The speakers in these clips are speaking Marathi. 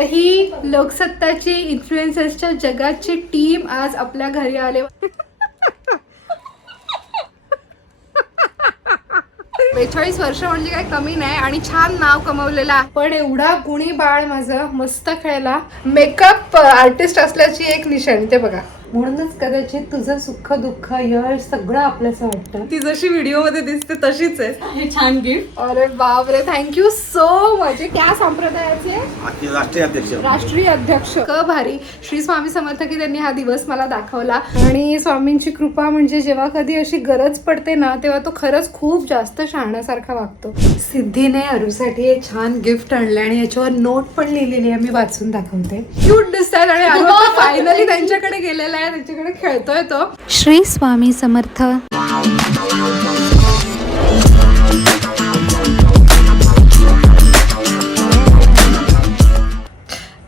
तर ही लोकसत्ताची इन्फ्लुएन्सर्सच्या जगाची टीम आज आपल्या घरी आले. 42 वर्ष म्हणजे काही कमी नाही आणि छान नाव कमवलेलं आहे. पण एवढा गुणी बाळ माझं, मस्त खेळला. मेकअप आर्टिस्ट असल्याची एक निशाणी ते बघा. म्हणूनच कदाचित तुझं सुख दुःख यश सगळं आपल्याचं वाटतं. ती जशी व्हिडिओ मध्ये दिसते तशीच आहे. हे छान गिफ्ट. अरे बापरे, थँक्यू सो मच. क्या संप्रदायाचे राष्ट्रीय अध्यक्ष. क भारी. श्री स्वामी समर्थ की त्यांनी हा दिवस मला दाखवला. आणि स्वामींची कृपा म्हणजे जेव्हा कधी अशी गरज पडते ना, तेव्हा तो खरंच खूप जास्त शहाण्यासारखा वागतो. सिद्धीने अरुसाठी एक छान गिफ्ट आणलं आणि याच्यावर नोट पण लिहिलेली आहे. मी वाचून दाखवते. क्यूट दिसतात आणि अरु फायनली त्यांच्याकडे गेलेला आहे, त्यांच्याकडे खेळतोय तो. Shri Swami Samarth.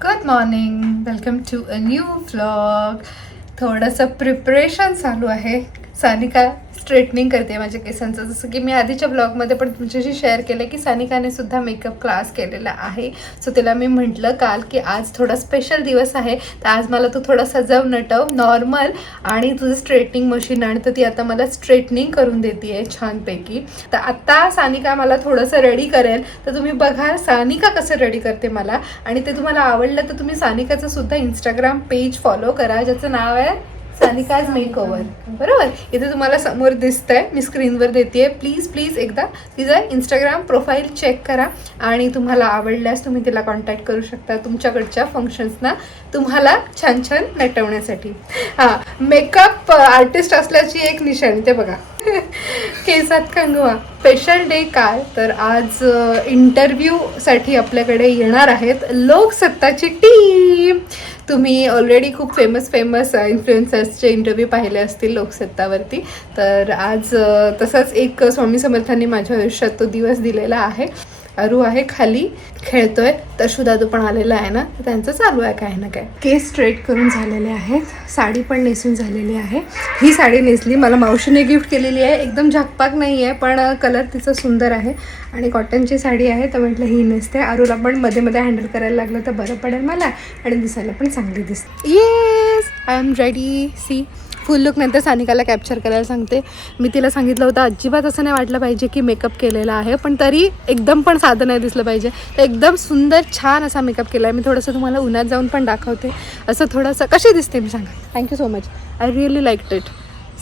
Good morning, welcome to a new vlog. थोडंसं प्रिपरेशन चालू आहे. सानिका स्ट्रेटनिंग करते माझ्या केसांचं. जसं की मी आधीच्या ब्लॉगमध्ये पण तुमच्याशी शेअर केलं की सानिकाने सुद्धा मेकअप क्लास केलेला आहे. सो तिला मी म्हटलं काल की आज थोडा स्पेशल दिवस आहे, तर आज मला तू थोडा सजव नटव नॉर्मल आणि तुझं स्ट्रेटनिंग मशीन आण. तर ती आता मला स्ट्रेटनिंग करून देते आहे छानपैकी. तर आत्ता सानिका मला थोडंसं रेडी करेल, तर तुम्ही बघा सानिका कसं रेडी करते मला. आणि ते तुम्हाला आवडलं तर तुम्ही सानिकाचं सुद्धा इंस्टाग्राम पेज फॉलो करा, ज्याचं नाव आहे सानिकाज मेकओव्हर. बरोबर, इथे तुम्हाला समोर दिसतंय, मी स्क्रीनवर देते. प्लीज एकदा तिचं इंस्टाग्राम प्रोफाईल चेक करा आणि तुम्हाला आवडल्यास तुम्ही तिला कॉन्टॅक्ट करू शकता तुमच्याकडच्या फंक्शन्सना तुम्हाला छान छान नटवण्यासाठी. हां, मेकअप आर्टिस्ट असल्याची एक निशाणी ते बघा. केसात कंगवा. स्पेशल डे काय तर आज इंटरव्ह्यूसाठी आपल्याकडे येणार आहेत लोकसत्ताची टीम. तुम्ही ऑलरेडी खूप फेमस इन्फ्लुएन्सर्सचे इंटरव्ह्यू पाहिले असतील लोकसत्तावरती. तर आज तसाच एक स्वामी समर्थांनी माझ्या आयुष्यात तो दिवस दिलेला आहे. अरू आहे खाली खेळतोय, तशू दादू पण आलेला आहे ना, तर त्यांचं चालू आहे काय ना काय. केस स्ट्रेट करून झालेले आहेत, साडी पण नेसून झालेली आहे. ही साडी नेसली, मला मावशीने गिफ्ट केलेली आहे. एकदम झाकपाक नाही आहे पण कलर तिचा सुंदर आहे आणि कॉटनची साडी आहे, तर म्हटलं ही नेसते. अरूला पण मध्ये मध्ये हँडल करायला लागलं तर बरं पडेल मला आणि दिसायला पण चांगली दिसते. Yes, I am ready. See full look नंतर सानिकाला कॅप्चर करायला सांगते. मी तिला सांगितलं होतं अजिबात असं नाही वाटलं पाहिजे की मेकअप केलेला आहे, पण तरी एकदम पण साधं नाही दिसलं पाहिजे. तर एकदम सुंदर छान असा मेकअप केला आहे. मी थोडंसं तुम्हाला उन्हात जाऊन पण दाखवते. असं थोडंसं कशी दिसते मी सांगा. Thank you so much, I really liked it.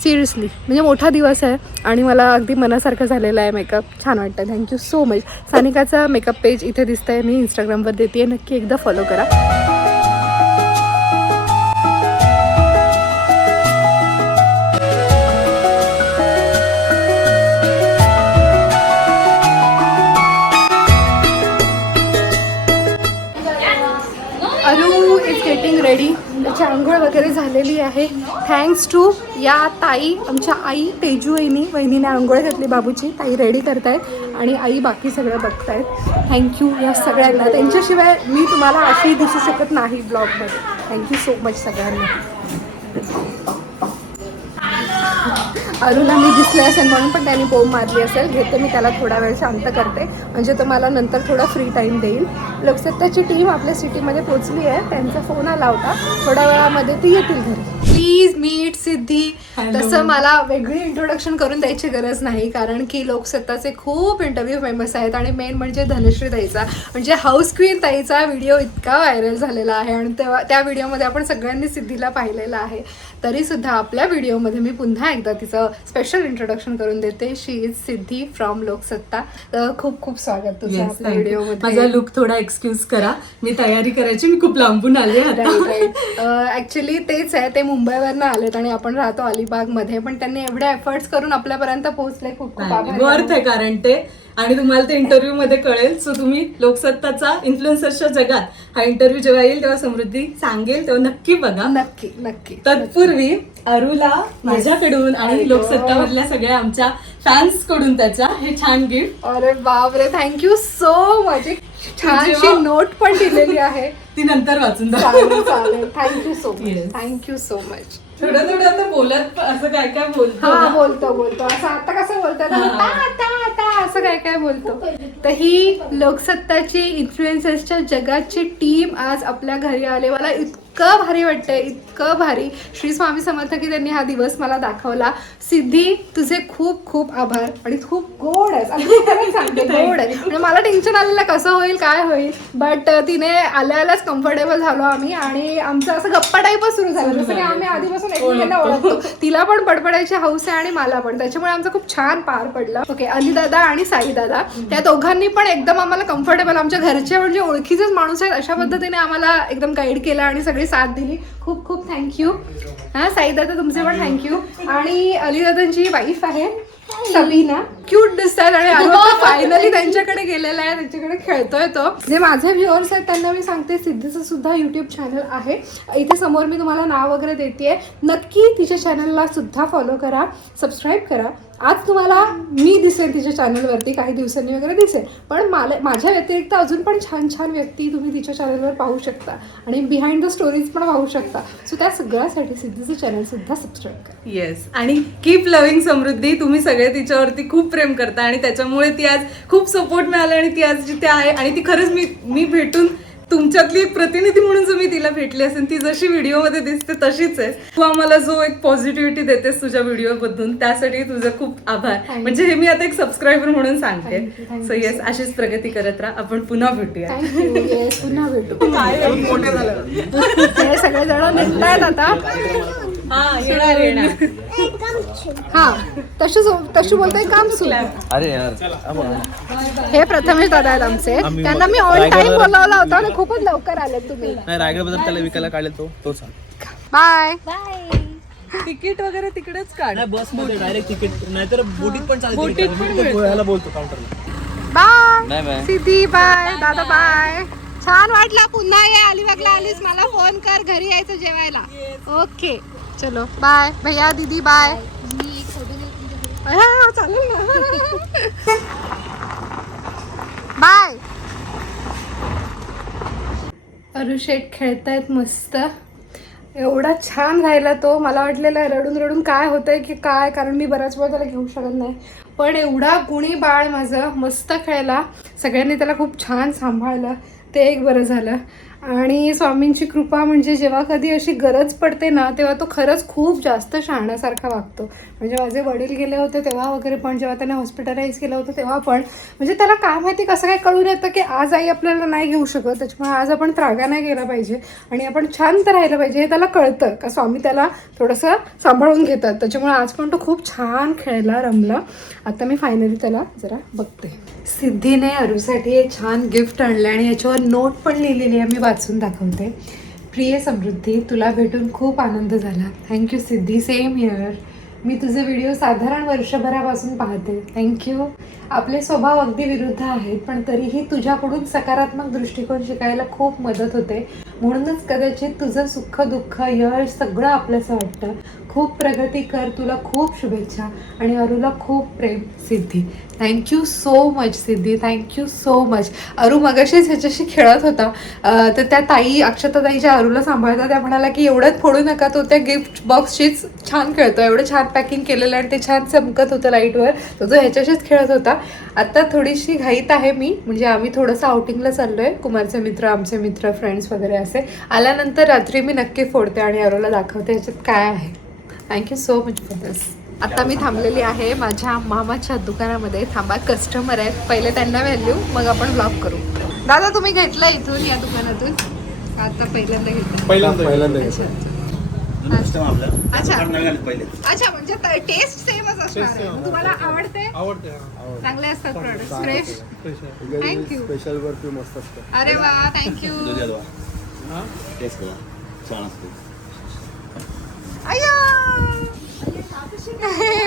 Seriously म्हणजे मोठा दिवस आहे आणि मला अगदी मनासारखं झालेलं आहे मेकअप. छान वाटतं. Thank you so much. सानिकाचा मेकअप पेज इथे दिसतं आहे, मी इंस्टाग्रामवर देते, नक्की एकदा फॉलो करा. अरू इज गेटिंग रेडी. त्याची आंघोळ वगैरे झालेली आहे. थँक्स टू या ताई, आमच्या आई तेजू वहिनीने आंघोळ घातली बाबूची. ताई रेडी करतायत आणि आई बाकी सगळं बघतायत. थँक्यू या सगळ्यांना, त्यांच्याशिवाय मी तुम्हाला अशी दिसू शकत नाही ब्लॉगमध्ये. थँक्यू सो मच सगळ्यांना. अरुला मी दिसले असेल म्हणून पण त्याने बोंब मारली असेल. घेते मी त्याला थोडा वेळ शांत करते, म्हणजे तो मला नंतर थोडा फ्री टाईम देईल. लोकसत्ताची टीम आपल्या सिटीमध्ये पोहोचली आहे. त्यांचा फोन आला होता, थोड्या वेळामध्ये ती येतील घरी. प्लीज मीट सिद्धी. तसं मला वेगळी इंट्रोडक्शन करून द्यायची गरज नाही, कारण की लोकसत्ताचे खूप इंटरव्ह्यू फेमस आहेत आणि मेन म्हणजे धनश्री ताईचा म्हणजे हाऊस क्वीन ताईचा व्हिडिओ इतका व्हायरल झालेला आहे आणि तेव्हा त्या व्हिडिओमध्ये आपण सगळ्यांनी सिद्धीला पाहिलेलं आहे. तरीसुद्धा आपल्या व्हिडिओमध्ये मी पुन्हा एकदा तिचं स्पेशल इंट्रोडक्शन करून देते. शी इज सिद्धी फ्रॉम लोकसत्ता. खूप खूप स्वागत तुझं आपल्या व्हिडिओमध्ये. माझा लुक थोडा एक्सक्यूज करा, मी तयारी करायची, मी खूप लांबून आले. ऍक्च्युली तेच आहे, ते मुंबईवरनं आलेत आणि आपण राहतो अलिबागमध्ये, पण त्यांनी एवढे एफर्ट्स करून आपल्यापर्यंत पोहोचले. खूप खूप आभार. वर्थ आहे कारण ते, आणि तुम्हाला ते इंटरव्ह्यू मध्ये कळेल. सो तुम्ही लोकसत्ताचा इन्फ्लुएन्सर्सच्या जगात हा इंटरव्ह्यू जेव्हा येईल तेव्हा समृद्धी सांगेल तेव्हा नक्की बघा. नक्की नक्की. तत्पूर्वी अरूला माझ्याकडून आणि लोकसत्तामधल्या सगळ्या आमच्या फॅन्स कडून त्याचा हे छान गिफ्ट. अरे बापरे, थँक्यू सो मच. छानशी जेव्हा- नोट पण दिलेली आहे. ती नंतर वाचून दाखव. चालेल चालेल. Thank you so much. Yes. Thank you so much. थोडं थोडं आता बोलत असं काय काय बोलतो हा ना. बोलतो असं आता कसं बोलतात आता असं काय काय बोलतो. तर ही लोकसत्ताची इन्फ्लुएन्सर्सच्या जगाची टीम आज आपल्या घरी आले. मला इतकं भारी वाटतंय, इतकं भारी. श्री स्वामी समर्थ की त्यांनी हा दिवस मला दाखवला. सिद्धी तुझे खूप खूप आभार आणि खूप गोड आहेस. आणि मी खरंच सांगते गोड आहे. म्हणजे मला टेन्शन आलेलं कसं होईल काय होईल, बट तिने आल्यालाच कम्फर्टेबल झालो आम्ही आणि आमचं असं गप्पा टाईपच सुरू झालं. जसं की आम्ही आधीपासून एकमेकांना ओळखतो. तिला पण बडबडायची हौस आहे आणि मला पण, त्याच्यामुळे आमचं खूप छान पार पडलं. ओके, अली दादा आणि साई दादा त्या दोघांनी पण एकदम आम्हाला कम्फर्टेबल, आमच्या घरचे म्हणजे ओळखीचेच माणूस आहेत अशा पद्धतीने आम्हाला एकदम गाईड केलं आणि सगळी साथ दिली. खूप खूप थँक्यू. हा साई दादा तुमचे पण थँक्यू. आणि अली दादांची वाईफ आहे सबीना, क्यूट दिसतात आणि फायनली त्यांच्याकडे गेलेला आहे, त्यांच्याकडे खेळतोय तो. जे माझे व्ह्युअर्स आहेत त्यांना मी सांगते सिद्धीचं सुद्धा युट्यूब चॅनल आहे. इथे समोर मी तुम्हाला नाव वगैरे देते. नक्की तिच्या चॅनलला सुद्धा फॉलो करा, सबस्क्राईब करा. आज तुम्हाला मी दिसेल तिच्या चॅनलवरती, काही दिवसांनी वगैरे दिसेल, पण माझ्या व्यतिरिक्त अजून पण छान छान व्यक्ती तुम्ही तिच्या चॅनलवर पाहू शकता आणि बिहाइंड द स्टोरीज पण पाहू शकता. सो त्या सगळ्यासाठी सिद्धीचं चॅनल सुद्धा सबस्क्राईब करा. येस, आणि कीप लव्हिंग समृद्धी. तुम्ही सगळे तिच्यावरती खूप प्रेम करता आणि त्याच्यामुळे ती आज खूप सपोर्ट मिळाला आणि ती आज जिथे आहे. आणि ती खरंच मी भेटून तुमच्यातली एक प्रतिनिधी म्हणून जो मी तिला भेटली असेल, ती जशी व्हिडिओमध्ये दिसते तशीच आहे. तू आम्हाला जो एक पॉझिटिव्हिटी देतेस तुझ्या व्हिडिओबद्दून, त्यासाठी तुझं खूप आभार. म्हणजे हे मी आता एक सबस्क्रायबर म्हणून सांगते. सो येस, अशीच प्रगती करत राहा. आपण पुन्हा भेटूया. थँक्यू. येस, पुन्हा भेटू. हे सगळे जण निघतायत आता. हा, येणार. हा, तशी बोलताय काम सुरू. अरे यार हे प्रथमेश दादा आहेत आमचे. त्यांना मी ऑन टाइम बोलावला होता आणि खूपच लवकर आले तुम्ही. नाही, रायगड बद्दल त्याला विकायला काढेल तोच. बाय. तिकीट वगैरे तिकडेच काढ. बस मध्ये डायरेक्ट तिकीट, नाहीतर बोटीत पण चालते. बोटीत पण मिळतं. ह्याला बोलतो काउंटरला. Bye bye. सिद्धी, बाय दादा, बाय. छान वाटलं. पुन्हा ये, अलिबागला आलीस मला फोन कर, घरी यायचं जेवायला. ओके चलो बाय भैया, दीदी बाय. चालेल ना. बाय. अरुशेट खेळतायत मस्त. एवढा छान राहिला तो. मला वाटलेलं रडून रडून काय होतंय की काय, कारण मी बऱ्याच वेळा त्याला घेऊ शकत नाही, पण एवढा गुणी बाळ माझं मस्त खेळला. सगळ्यांनी त्याला खूप छान सांभाळलं, ते एक बरं झालं. आणि स्वामींची कृपा म्हणजे जेव्हा कधी अशी गरज पडते ना, तेव्हा तो खरंच खूप जास्त शहाण्यासारखा वागतो. म्हणजे माझे वडील गेले होते तेव्हा वगैरे पण, जेव्हा त्याने हॉस्पिटलाइज केलं होतं तेव्हा पण, म्हणजे त्याला काय माहिती कसं काय कळून येतं की आज आई आपल्याला नाही घेऊ शकत, त्याच्यामुळे आज आपण त्रागा नाही गेला पाहिजे आणि आपण शांत राहिलं पाहिजे, हे त्याला कळतं का स्वामी त्याला थोडंसं सांभाळून घेतात. त्याच्यामुळे आज पण तो खूप छान खेळला, रमला. आता मी फायनली त्याला जरा बघते. सिद्धीने अरुसाठी एक छान गिफ्ट आणलं आणि याच्यावर नोट पण लिहिलेली आहे, मी वाचून दाखवते. प्रिय समृद्धी, तुला भेटून खूप आनंद झाला. थँक्यू सिद्धी. Same here. मी तुझे व्हिडिओ साधारण वर्षभरापासून पाहते. थँक्यू. आपले स्वभाव अगदी विरुद्ध आहेत, पण तरीही तुझ्याकडून सकारात्मक दृष्टिकोन शिकायला खूप मदत होते. म्हणूनच कदाचित तुझं सुख दुःख यश सगळं आपलंसं वाटतं. खूप प्रगती कर. तुला खूप शुभेच्छा आणि अरुला खूप प्रेम. सिद्धी. थँक्यू सो मच सिद्धी, थँक्यू सो मच. अरू मगाशीच ह्याच्याशी खेळत होता, तर त्या ताई, अक्षताताईच्या अरूला सांभाळता, त्या म्हणाला की एवढंच फोडू नका, तो त्या गिफ्ट बॉक्सशीच छान खेळतो. एवढं छान पॅकिंग केलेलं आणि ते छान चमकत होतं लाईटवर, तर तो ह्याच्याशीच खेळत होता. आता थोडीशी घाईत आहे मी, म्हणजे आम्ही थोडंसं आउटिंगला चाललो आहे. कुमारचे मित्र, आमचे मित्र, फ्रेंड्स वगैरे असे. आल्यानंतर रात्री मी नक्की फोडते आणि अरूला दाखवते ह्याच्यात काय आहे. थँक्यू सो मच फॉर दिस. आता मी थांबलेली आहे माझ्या मामाच्या दुकानामध्ये. थांबा, कस्टमर आहेत, पहिले त्यांना व्हॅल्यू, मग आपण ब्लॉग करू. दादा तुम्ही घेतला इथून, या दुकानातून? आता पहिल्यांदा घेतला? पहिल्यांदा अच्छा, म्हणजे टेस्ट सेमच असणार आहे. मग तुम्हाला आवडते? चांगले असतात product, fresh. Thank you. Special perfume मस्त असतं. अरे वा, थँक्यू. अय्या,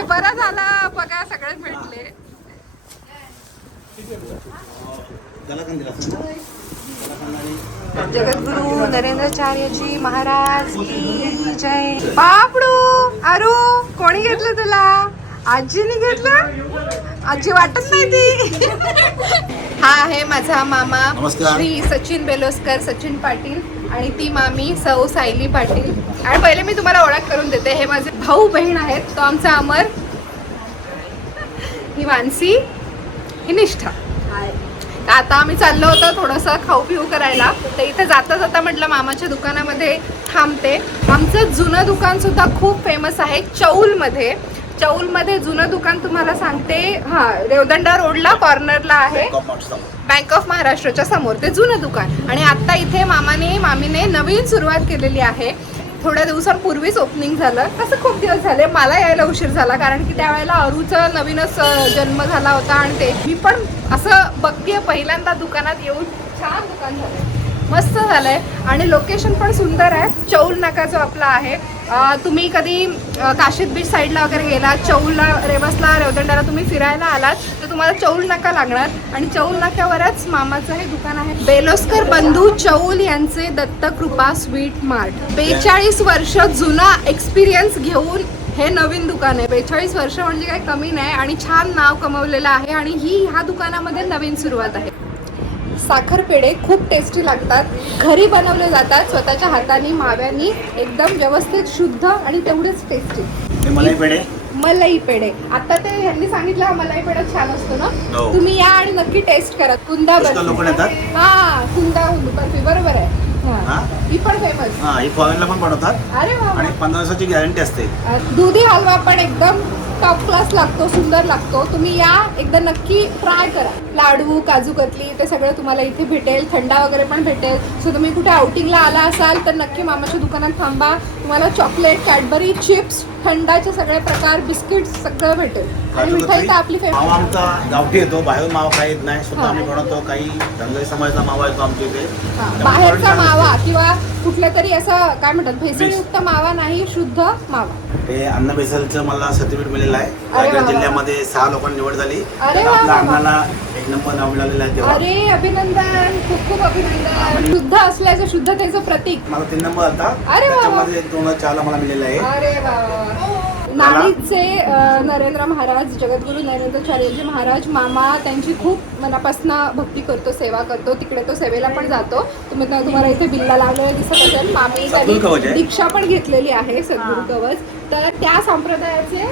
बरा झाला बघा, सगळेच भेटले. जगद्गुरु नरेंद्राचार्यजी महाराज की जय. बापडू, अरू, कोणी घेतलं तुला? आजीने घेतलं? आजी वाटत नाही ती. हा आहे माझा मामा नमस्कार. श्री सचिन बेलोस्कर, सचिन पाटील आणि ती मामी सौ सायली पाटील. आणि पहिले मी तुम्हाला ओळख करून देते, हे माझे भाऊ बहीण आहेत. तो आमचा अमर, ही मानसी, ही निष्ठा. आता आम्ही चाललो होतो थोडंसं खाऊ पिऊ करायला, तर इथे जाता जाता म्हटलं मामाच्या दुकानामध्ये थांबते. आमचं जुनं दुकान सुद्धा खूप फेमस आहे चौलमध्ये. चौलमध्ये जुनं दुकान तुम्हाला सांगते, हा रेवदंडा रोडला कॉर्नरला आहे, बँक ऑफ महाराष्ट्राच्या समोर ते जुनं दुकान. आणि आता इथे मामीने नवीन सुरुवात केलेली आहे. थोड्या दिवसांपूर्वीच ओपनिंग झालं. कसं खूप दिवस झाले, मला यायला उशीर झाला कारण की त्यावेळेला अरूचा नवीनच जन्म झाला होता. आणि ते मी पण असं बघतीये पहिल्यांदा दुकानात येऊन. छान दुकान झालंय, मस्त झालंय आणि लोकेशन पण सुंदर आहे. चौल नाका जो आपला आहे, तुम्ही कधी काशीद बीच साईडला वगैरे गेलात, चौलला, रेवसला, रेवदंडाला तुम्ही फिरायला आलात तर तुम्हाला चौल नाका लागणार. आणि चौल नाक्यावरच मामाचं हे दुकान आहे, बेलोस्कर बंधू चौल यांचे दत्तकृपा स्वीट मार्ट. 42 वर्ष जुना एक्सपिरियन्स घेऊन हे नवीन दुकान आहे. 42 वर्ष म्हणजे काही कमी नाही आणि छान नाव कमवलेलं आहे. आणि ही ह्या दुकानामध्ये नवीन सुरुवात आहे. साखर पेढे खूप टेस्टी लागतात, घरी बनवले जातात स्वतःच्या हाताने, माव्यानी, एकदम व्यवस्थित, शुद्ध आणि तेवढेच टेस्टी. मलाई पेढे आता ते ह्यांनी सांगितलं, मलाई पेढा छान असतो ना. हो. तुम्ही या आणि नक्की टेस्ट करा. कुंदा लोक येतात. हा, कुंदा बर्फी बरोबर आहे. हा? ही पण फेमस. हा, ही फॉरेनला पण बनवतात अरे वा. आणि 15 दिवसाची गॅरंटी असते. दुधी हलवा पण एकदम टॉप क्लास लागतो, सुंदर लागतो. तुम्ही या, एकदा नक्की ट्राय करा. लाडू, काजू कतली ते सगळं तुम्हाला इथे भेटेल. थंडा वगैरे पण भेटेल. सो तुम्ही कुठे आउटिंगला आला असाल तर नक्की मामाच्या दुकानात थांबा. तुम्हाला चॉकलेट, कॅडबरी, चिप्स, थंडाचे सगळे प्रकार, बिस्किट सगळं भेटेल. आणि मिठाई तर आपली मावा फेमस. आमचा गावठी येतो, बाहेर मावा काही येत नाही, स्वतः आम्ही बनवतो. काही धनगरी समाजाचा मावा येतो आमच्या इथे. बाहेरचा मावा किंवा कुठला तरी असं काय म्हणतात भेसळयुक्त मावा नाही, शुद्ध मावा. ते अन्न बेसलचं मला सर्टिफिकेट मिळालेलं आहे. वा. रायगड जिल्ह्यामध्ये 6 लोकांनी निवड झाली. अरे तर वा, आपल्या वा. अन्नाला 1 नंबर नाव मिळालेलं आहे तेव्हा. अरे अभिनंदन, खूप खूप अभिनंदन. शुद्ध असल्याचं, शुद्धतेचं प्रतीक. मला 3 नंबर आता. अरे वा, वा. त्याच्यामध्ये 2,4 मला मिळालेलं आहे. अरे वा. नाणीचे नरेंद्र महाराज, जगद्गुरु नरेंद्राचार्यजी महाराज, मामा त्यांची खूप मनापासून भक्ती करतो, सेवा करतो. तिकडे तो सेवेला पण जातो. तुम्हाला इथे बिल्ला लावलेलं दिसत असेल. मामी सद्गुरू कवच त्यांनी आहे. दीक्षा पण घेतलेली आहे, सद्गुरू कवच. तर त्या संप्रदायाचे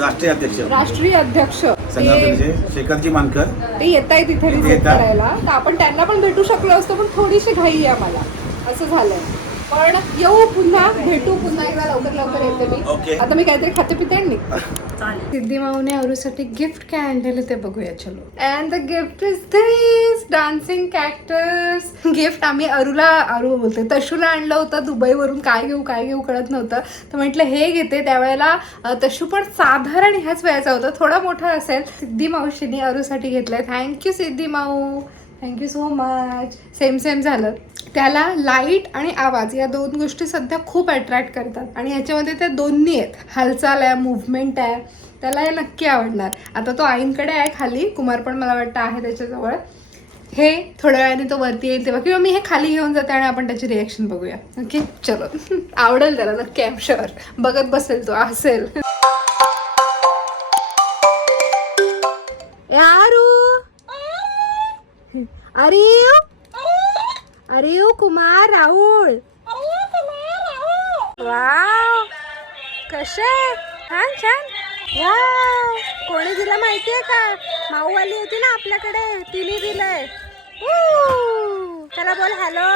राष्ट्रीय अध्यक्ष राष्ट्रीय अध्यक्ष संघटनेचे शेखरजी मानकर ते येत आहेत इथे इथे विजिट येतात. करायला. तर आपण त्यांना पण भेटू शकलो असतो, पण थोडीशी घाई आहे आम्हाला, असं झालंय. पण येऊ, पुन्हा भेटू, पुन्हा एकदा लवकर येते मी. ओके. आता मी काहीतरी खाते पिते आणि सिद्धी माऊने अरूसाठी गिफ्ट काय आणलेलं ते बघूया. चलो. And the gift is this dancing cactus. Gift आम्ही अरू बोलते तशूला आणलं होतं दुबईवरून. काय घेऊ कळत नव्हतं, तर म्हटलं हे घेते. त्यावेळेला तशू पण साधारण ह्याच वयाचा होता, थोडा मोठा असेल. सिद्धी मावशीने अरूसाठी घेतलंय. थँक्यू सिद्धी माऊ, थँक्यू सो मच. सेम झालं. त्याला लाईट आणि आवाज या 2 गोष्टी सध्या खूप अट्रॅक्ट करतात आणि ह्याच्यामध्ये त्या दोन्ही आहेत. हालचाल आहे, मुव्हमेंट आहे. त्याला हे नक्की आवडणार. आता तो आईंकडे आहे खाली, कुमार पण मला वाटतं आहे त्याच्याजवळ. हे थोड्या वेळाने तो वरती येईल तेव्हा, किंवा मी हे खाली घेऊन जाते आणि आपण त्याची रिॲक्शन बघूया. ओके, चलो. आवडेल त्याला नक्की, आय एम शुअर. बघत बसेल तो, हसेल. अरे कुमार राहुल, वाव, कसे छान. वाव, कोणी दिलं माहितीये का? माऊ आली होती ना आपल्याकडे, तिने दिलंय. चला बोल हॅलो.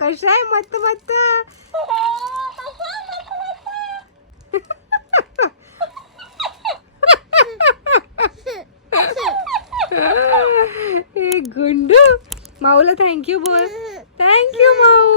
कशा आहे? मस्त. गुंडू, माऊला थँक्यू बोल. थँक्यू माऊ.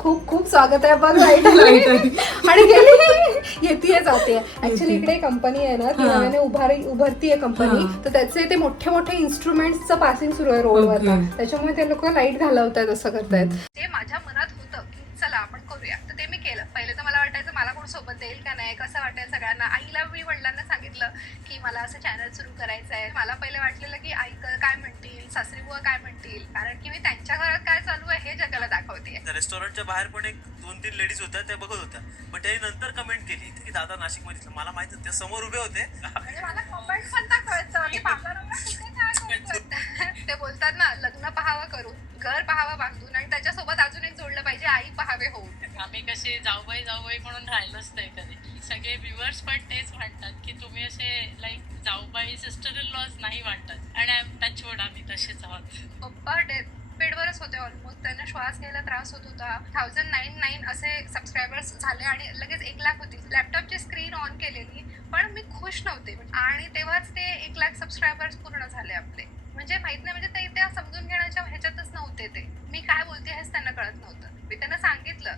खूप खूप स्वागत आहे. बघ लाईट आणि गेली, येते जाते. ऍक्च्युली इकडे कंपनी आहे ना, ती नव्याने उभरतीये कंपनी. तर त्याचे ते मोठे इन्स्ट्रुमेंट्सचं पासिंग सुरू आहे रोडवर. त्याच्यामुळे ते लोक लाईट घालवतायत, असं करतायत. ते माझ्या मनात होतं की चला आपण करूया, तर ते मी केलं. पहिले तर मला वाटायचं मला कोण सोबत देईल का नाही, कसं वाटेल सगळ्यांना. आईला मी वडिलांना सांगितलं की मला असं चॅनल सुरू करायचं आहे. मला पहिले वाटलेलं की आई काय म्हणतील, सासरी बुवा काय म्हणतील, कारण की मी त्यांच्या घरात काय चालू आहे हे जगाला दाखवते. रेस्टॉरंटच्या बाहेर पण एक 2-3 लेडीज होत्या, त्या बघत होत्या, पण त्यांनी नंतर कमेंट केली की दादा नाशिक मध्ये दिसला. मला माहित त्या समोर उभे होते. म्हणजे मला कमेंट पण कळतं की पार्लरला कुठे काय करतोय. ते बोलतात ना, लग्न पाहावं करून, घर पाहावं बांधून, आणि त्याच्यासोबत अजून एक जोडलं पाहिजे, आई पहावे होऊन. आम्ही कसे जाऊबाई म्हणून राहिलोच नाही कधी. सगळे व्ह्युअर्स पण तेच म्हणतात की तुम्ही असे लाईक जाऊबाई सिस्टर इन लॉज नाही वाटत, आणि टचवूड आम्ही तसेच आहोत. पप्पा डेथ बेडवरच होते ऑलमोस्ट. त्यांना श्वास घ्यायला त्रास होत होता. 1099 असे सबस्क्रायबर्स झाले आणि लगेच 1 लाख होती. लॅपटॉपची स्क्रीन ऑन केलेली, पण मी खुश नव्हते, आणि तेव्हाच ते 1 लाख सबस्क्रायबर्स पूर्ण झाले आपले. म्हणजे माहित नाही, म्हणजे ते त्या समजून घेण्याच्या ह्याच्यातच नव्हते. ते मी काय बोलते हेच त्यांना कळत नव्हतं. मी त्यांना सांगितलं,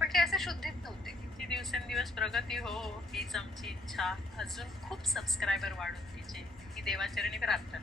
पण ते असे शुद्धीत नव्हते. किती दिवसेंदिवस प्रगती हो, हीच आमची इच्छा. अजून खूप सबस्क्रायबर वाढून तिचे, ही देवाचरणी प्रार्थना.